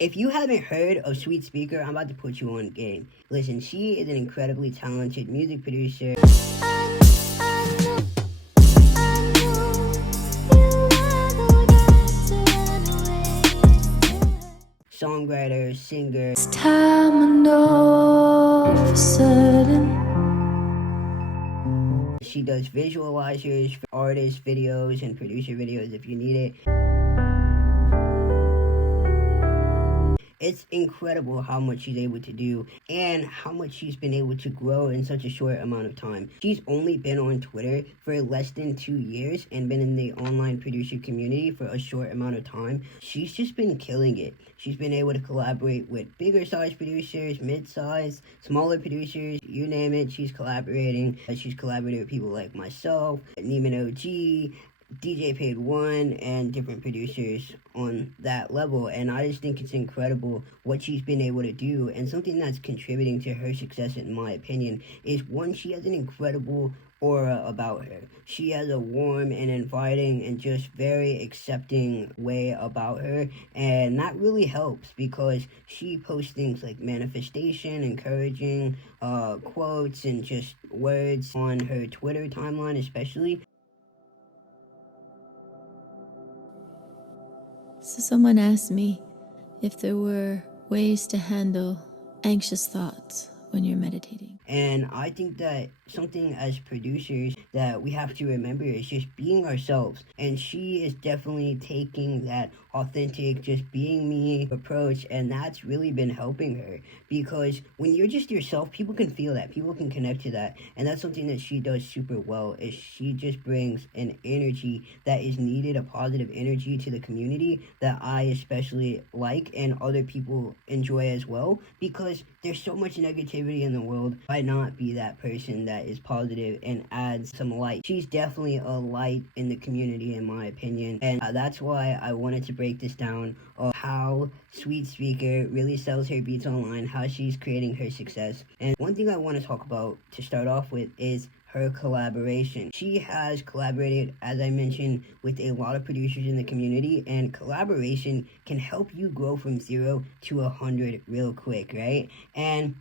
If you haven't heard of Sweet Speaker, I'm about to put you on game. Listen, she is an incredibly talented music producer, songwriter, singer. It's time and all of a sudden. She does visualizers for artist videos and producer videos if you need it. It's incredible how much she's able to do and how much she's been able to grow in such a short amount of time. She's only been on Twitter for less than 2 years and been in the online producer community for a short amount of time. She's just been killing it. She's been able to collaborate with bigger size producers, mid-size, smaller producers, you name it, she's collaborating. She's collaborated with people like myself, Neiman OG, DJ Paid One, and different producers on that level. And I just think it's incredible what she's been able to do. And something that's contributing to her success, in my opinion, is one, she has an incredible aura about her. She has a warm and inviting and just very accepting way about her, and that really helps because she posts things like manifestation, encouraging quotes, and just words on her Twitter timeline especially. So someone asked me if there were ways to handle anxious thoughts when you're meditating. And I think that something as producers that we have to remember is just being ourselves. And she is definitely taking that authentic, just being me approach, and that's really been helping her. Because when you're just yourself, people can feel that, people can connect to that. And that's something that she does super well, is she just brings an energy that is needed, a positive energy to the community that I especially like and other people enjoy as well. Because there's so much negativity in the world. Why not be that person that is positive and adds some light? She's definitely a light in the community, in my opinion, and that's why I wanted to break this down of how Sweet Speaker really sells her beats online, how she's creating her success. And one thing I want to talk about to start off with is her collaboration. She has collaborated, as I mentioned, with a lot of producers in the community, and collaboration can help you grow from 0 to 100 real quick, right? And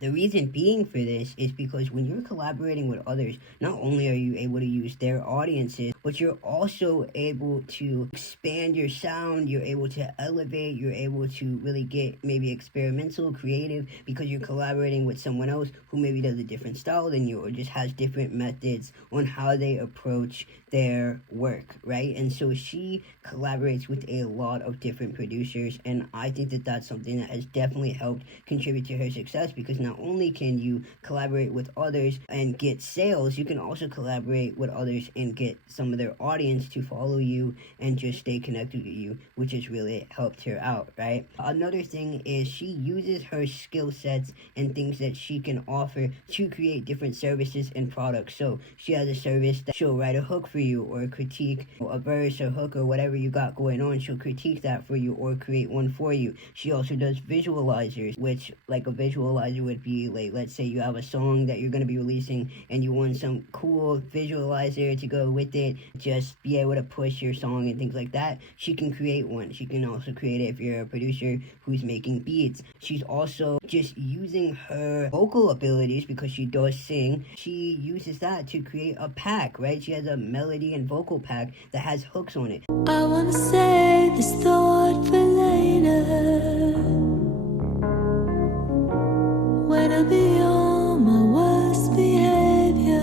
the reason being for this is because when you're collaborating with others, not only are you able to use their audiences, but you're also able to expand your sound, you're able to elevate, you're able to really get maybe experimental, creative, because you're collaborating with someone else who maybe does a different style than you or just has different methods on how they approach their work, right? And so she collaborates with a lot of different producers, and I think that that's something that has definitely helped contribute to her success, because not only can you collaborate with others and get sales, you can also collaborate with others and get some of their audience to follow you and just stay connected with you, which has really helped her out, right? Another thing is she uses her skill sets and things that she can offer to create different services and products. So she has a service that she'll write a hook for you or critique a verse or hook or whatever you got going on. She'll critique that for you or create one for you. She also does visualizers, which like a visualizer would be like, let's say you have a song that you're going to be releasing and you want some cool visualizer to go with it, just be able to push your song and things like that. She can create one. She can also create it if you're a producer who's making beats. She's also just using her vocal abilities, because she does sing. She uses that to create a pack, right? She has a melody and vocal pack that has hooks on it. I wanna say this thought for later, when I be on my worst behavior.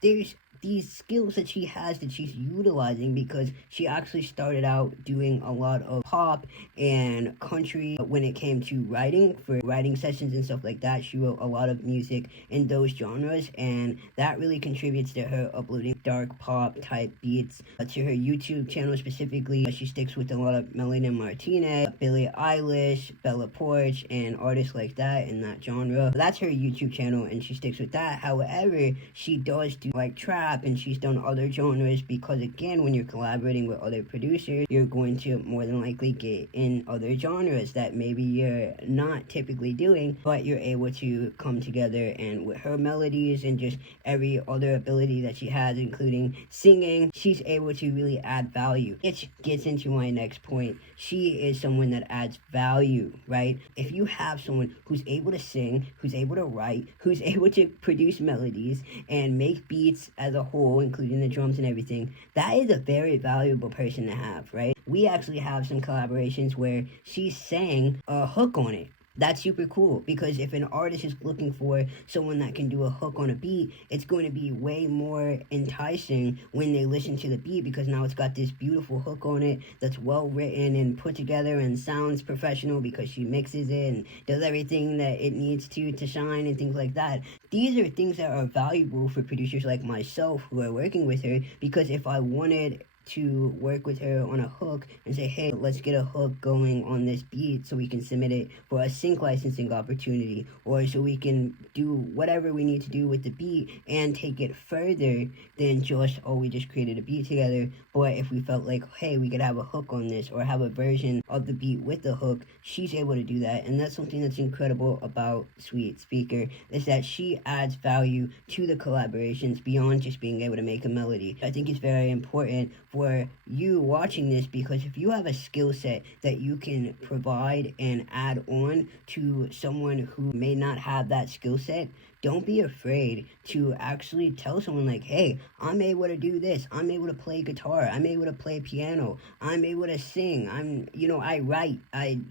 There's these skills that she has that she's utilizing, because she actually started out doing a lot of pop and country when it came to writing, for writing sessions and stuff like that. She wrote a lot of music in those genres, and that really contributes to her uploading dark pop type beats to her YouTube channel specifically. She sticks with a lot of Melanie Martinez, Billie Eilish, Bella Poarch, and artists like that in that genre. That's her YouTube channel, and she sticks with that. However, she does do like trap, and she's done other genres, because again, when you're collaborating with other producers, you're going to more than likely get in other genres that maybe you're not typically doing, but you're able to come together. And with her melodies and just every other ability that she has, including singing, she's able to really add value. It gets into my next point. She is someone that adds value, right? If you have someone who's able to sing, who's able to write, who's able to produce melodies and make beats as a whole, including the drums and everything, that is a very valuable person to have, right? We actually have some collaborations where she sang a hook on it. That's super cool, because if an artist is looking for someone that can do a hook on a beat, it's going to be way more enticing when they listen to the beat, because now it's got this beautiful hook on it that's well written and put together and sounds professional, because she mixes it and does everything that it needs to shine and things like that. These are things that are valuable for producers like myself who are working with her, because if I wanted to work with her on a hook and say, hey, let's get a hook going on this beat so we can submit it for a sync licensing opportunity, or so we can do whatever we need to do with the beat and take it further than just, oh, we just created a beat together. But if we felt like, hey, we could have a hook on this or have a version of the beat with the hook, she's able to do that. And that's something that's incredible about Sweet Speaker, is that she adds value to the collaborations beyond just being able to make a melody. I think it's very important for you watching this, because if you have a skill set that you can provide and add on to someone who may not have that skill set, don't be afraid to actually tell someone like, hey, I'm able to do this. I'm able to play guitar. I'm able to play piano. I'm able to sing. I write.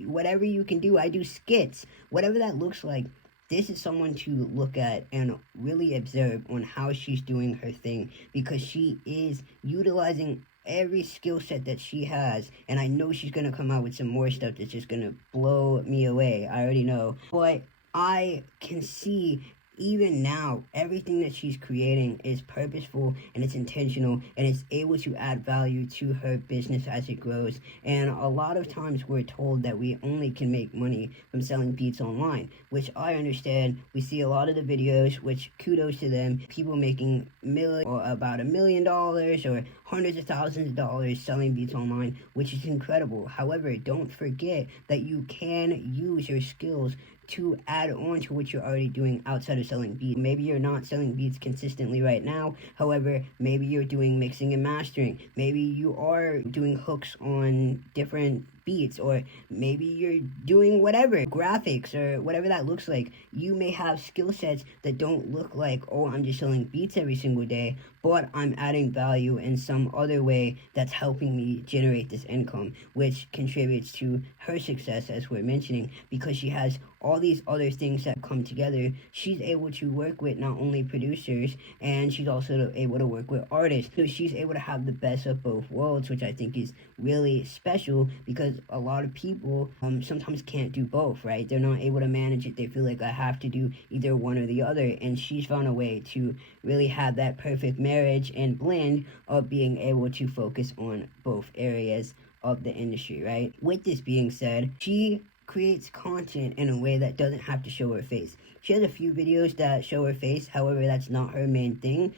Whatever you can do. I do skits. Whatever that looks like. This is someone to look at and really observe on how she's doing her thing, because she is utilizing every skill set that she has, and I know she's gonna come out with some more stuff that's just gonna blow me away. I already know, but I can see even now everything that she's creating is purposeful and it's intentional, and it's able to add value to her business as it grows. And a lot of times we're told that we only can make money from selling beats online, which I understand. We see a lot of the videos, which kudos to them, people making about $1 million or hundreds of thousands of dollars selling beats online, which is incredible. However, don't forget that you can use your skills to add on to what you're already doing outside of selling beats. Maybe you're not selling beats consistently right now. However, maybe you're doing mixing and mastering. Maybe you are doing hooks on different beats, or maybe you're doing whatever, graphics or whatever that looks like. You may have skill sets that don't look like, oh, I'm just selling beats every single day, but I'm adding value in some other way that's helping me generate this income, which contributes to her success, as we're mentioning, because she has all these other things that come together. She's able to work with not only producers, and she's also able to work with artists. So she's able to have the best of both worlds, which I think is really special, because a lot of people sometimes can't do both, right? They're not able to manage it. They feel like I have to do either one or the other, and she's found a way to really have that perfect marriage and blend of being able to focus on both areas of the industry, right? With this being said, she creates content in a way that doesn't have to show her face. She has a few videos that show her face, however, that's not her main thing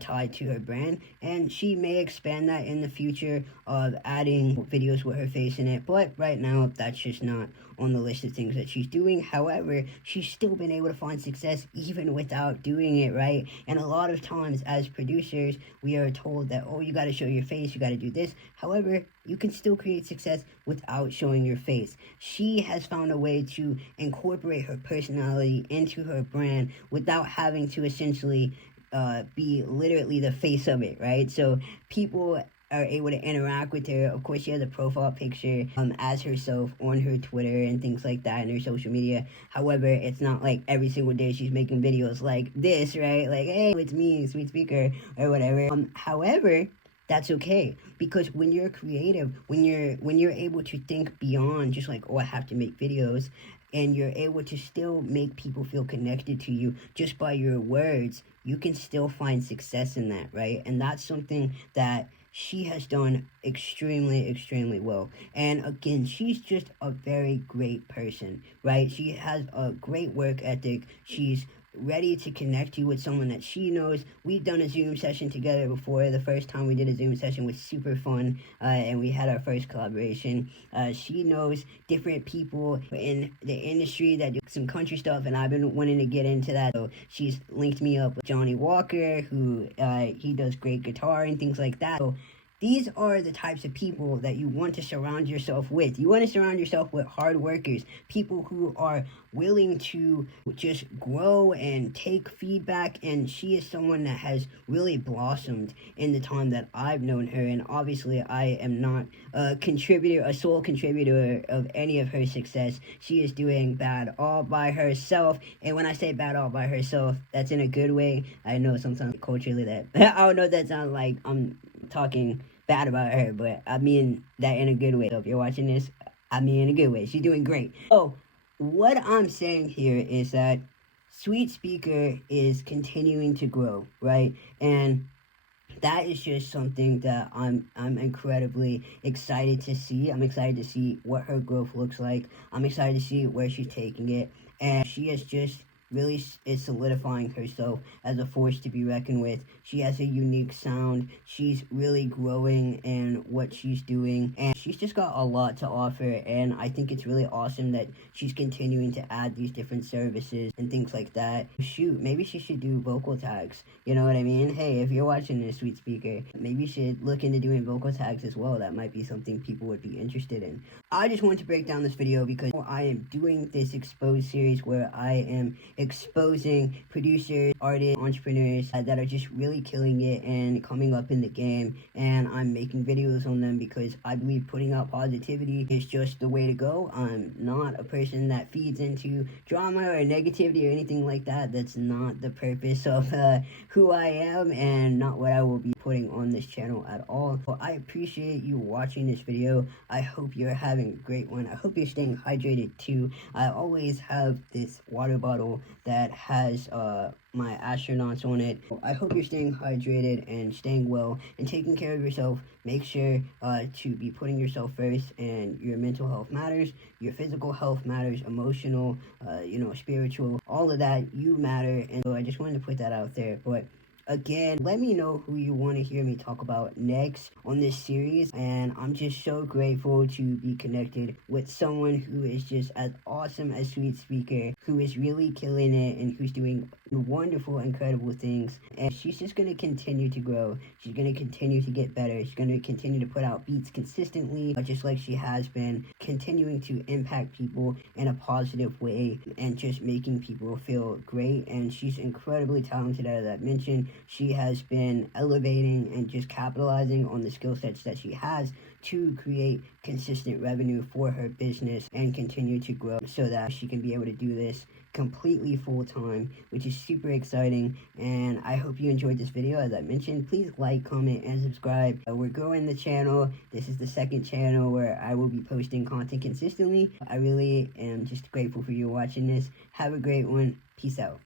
tied to her brand, and she may expand that in the future of adding videos with her face in it, but right now, that's just not on the list of things that she's doing. However, she's still been able to find success even without doing it, right? And a lot of times as producers, we are told that, oh, you got to show your face, you got to do this. However, you can still create success without showing your face. She has found a way to incorporate her personality into her brand without having to essentially be literally the face of it, right? So people are able to interact with her. Of course, she has a profile picture as herself on her Twitter and things like that, and her social media. However, it's not like every single day she's making videos like this, right? Like, hey, it's me, Sweet Speaker, or whatever. However, that's okay, because when you're creative, when you're able to think beyond just like, oh, I have to make videos, and you're able to still make people feel connected to you just by your words, you can still find success in that, right? And that's something that she has done extremely well. And again, she's just a very great person, right? She has a great work ethic. She's ready to connect you with someone that she knows. We've done a Zoom session together before. The first time we did a Zoom session was super fun, and we had our first collaboration. She knows different people in the industry that do some country stuff, and I've been wanting to get into that. So she's linked me up with Johnny Walker, who he does great guitar and things like that. So these are the types of people that you want to surround yourself with. You want to surround yourself with hard workers, people who are willing to just grow and take feedback. And she is someone that has really blossomed in the time that I've known her. And obviously, I am not a sole contributor of any of her success. She is doing bad all by herself. And when I say bad all by herself, that's in a good way. I know sometimes culturally that I don't know if that sounds like I'm talking bad about her, but I mean that in a good way. So if you're watching this, I mean in a good way. She's doing great. So what I'm saying here is that Sweet Speaker is continuing to grow, right? And that is just something that I'm incredibly excited to see. I'm excited to see what her growth looks like. I'm excited to see where she's taking it. And she is just really is solidifying herself as a force to be reckoned with. She has a unique sound. She's really growing in what she's doing, and she's just got a lot to offer. And I think it's really awesome that she's continuing to add these different services and things like that. Shoot, maybe she should do vocal tags. You know what I mean? Hey, if you're watching this, Sweet Speaker, maybe you should look into doing vocal tags as well. That might be something people would be interested in. I just wanted to break down this video because I am doing this Exposed series where I am exposing producers, artists, entrepreneurs that are just really killing it and coming up in the game, and I'm making videos on them because I believe putting out positivity is just the way to go. I'm not a person that feeds into drama or negativity or anything like that. That's not the purpose of who I am, and not what I will be putting on this channel at all. So I appreciate you watching this video. I hope you're having a great one. I hope you're staying hydrated too. I always have this water bottle that has my astronauts on it. I hope you're staying hydrated and staying well and taking care of yourself. Make sure to be putting yourself first, and your mental health matters, your physical health matters, emotional, spiritual, all of that, you matter. And so I just wanted to put that out there. But again, let me know who you want to hear me talk about next on this series, and I'm just so grateful to be connected with someone who is just as awesome as Sweet Speaker, who is really killing it and who's doing wonderful, incredible things. And she's just going to continue to grow. She's going to continue to get better. She's going to continue to put out beats consistently, just like she has been, continuing to impact people in a positive way and just making people feel great. And she's incredibly talented, as I mentioned. She has been elevating and just capitalizing on the skill sets that she has to create consistent revenue for her business and continue to grow so that she can be able to do this completely full-time, which is super exciting. And I hope you enjoyed this video. As I mentioned, please like, comment, and subscribe. We're growing the channel. This is the second channel where I will be posting content consistently. I really am just grateful for you watching this. Have a great one. Peace out.